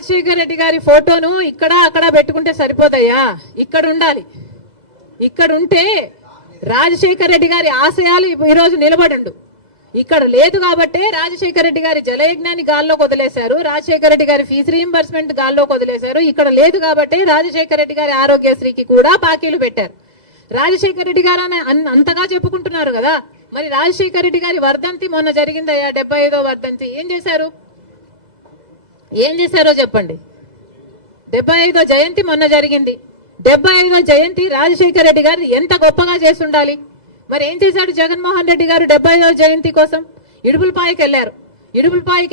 రాజశేఖర రెడ్డి గారి ఫోటోను ఇక్కడ అక్కడ పెట్టుకుంటే సరిపోతాయా? ఇక్కడ ఉండాలి. ఇక్కడ ఉంటే రాజశేఖర రెడ్డి గారి ఆశయాలు ఈరోజు నిలబడండు. ఇక్కడ లేదు కాబట్టే రాజశేఖర రెడ్డి గారి జలయజ్ఞాన్ని గాల్లోకి వదిలేశారు, రాజశేఖర రెడ్డి గారి ఫీజు రీయింబర్స్మెంట్ గాల్లోకి వదిలేశారు. ఇక్కడ లేదు కాబట్టే రాజశేఖర రెడ్డి గారి ఆరోగ్యశ్రీకి కూడా బాకీలు పెట్టారు. రాజశేఖర రెడ్డి గారు అంతగా చెప్పుకుంటున్నారు కదా, మరి రాజశేఖర రెడ్డి గారి వర్ధంతి మొన్న జరిగిందయ్యా, 75వ వర్ధంతి. ఏం చేశారో చెప్పండి. 75వ జయంతి మొన్న జరిగింది. 75వ జయంతి రాజశేఖర రెడ్డి గారు ఎంత గొప్పగా చేసి ఉండాలి. మరి ఏం చేశాడు జగన్మోహన్ రెడ్డి గారు 75వ జయంతి కోసం? ఇడుపులపాయకి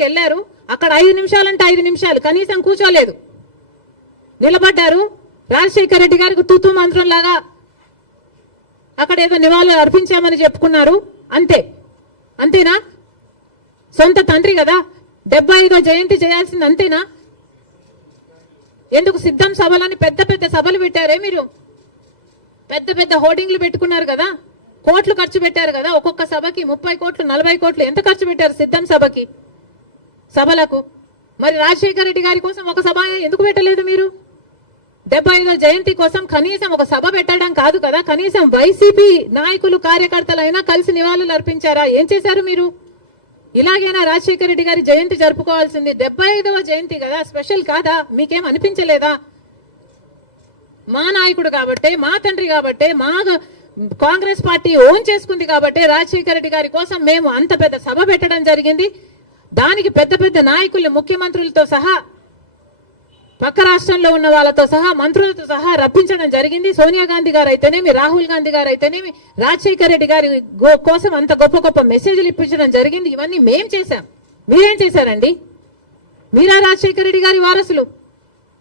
వెళ్ళారు. అక్కడ 5 నిమిషాలంటే 5 నిమిషాలు కనీసం కూర్చోలేదు, నిలబడ్డారు. రాజశేఖర రెడ్డి గారికి తూతూ మంత్రం లాగా అక్కడ ఏదో నివాళులు అర్పించామని చెప్పుకున్నారు. అంతేనా? సొంత తండ్రి కదా, 75వ జయంతి చేయాల్సింది అంతేనా? ఎందుకు సిద్ధం సభలని పెద్ద పెద్ద సభలు పెట్టారే మీరు? పెద్ద పెద్ద హోర్డింగ్లు పెట్టుకున్నారు కదా, కోట్లు ఖర్చు పెట్టారు కదా, ఒక్కొక్క సభకి 30 కోట్లు 40 కోట్లు ఎంత ఖర్చు పెట్టారు సిద్ధం సభలకు? మరి రాజశేఖర రెడ్డి గారి కోసం ఒక సభ ఎందుకు పెట్టలేదు మీరు? 75వ జయంతి కోసం కనీసం ఒక సభ పెట్టడం కాదు కదా, కనీసం వైసీపీ నాయకులు కార్యకర్తలైనా కలిసి నివాళులు అర్పించారా? ఏం చేశారు మీరు? ఇలాగైనా రాజశేఖర రెడ్డి గారి జయంతి జరుపుకోవాల్సింది. 75వ జయంతి కదా, స్పెషల్ కాదా? మీకేం అనిపించలేదా? మా నాయకుడు కాబట్టే, మా తండ్రి కాబట్టే, మా కాంగ్రెస్ పార్టీ ఓన్ చేసుకుంది కాబట్టి రాజశేఖర రెడ్డి గారి కోసం మేము అంత పెద్ద సభ పెట్టడం జరిగింది. దానికి పెద్ద పెద్ద నాయకులు, ముఖ్యమంత్రులతో సహా, పక్క రాష్ట్రంలో ఉన్న వాళ్ళతో సహా, మంత్రులతో సహా రప్పించడం జరిగింది. సోనియా గాంధీ గారు అయితేనేమి, రాహుల్ గాంధీ గారు అయితేనేమి రాజశేఖర రెడ్డి గారి కోసం అంత గొప్ప గొప్ప మెసేజ్లు ఇప్పించడం జరిగింది. ఇవన్నీ మేం చేశాం. మీరేం చేశారండి? మీరా రాజశేఖర రెడ్డి గారి వారసులు?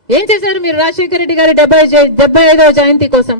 ఏం చేశారు మీరు రాజశేఖర రెడ్డి గారి 75వ జయంతి కోసం?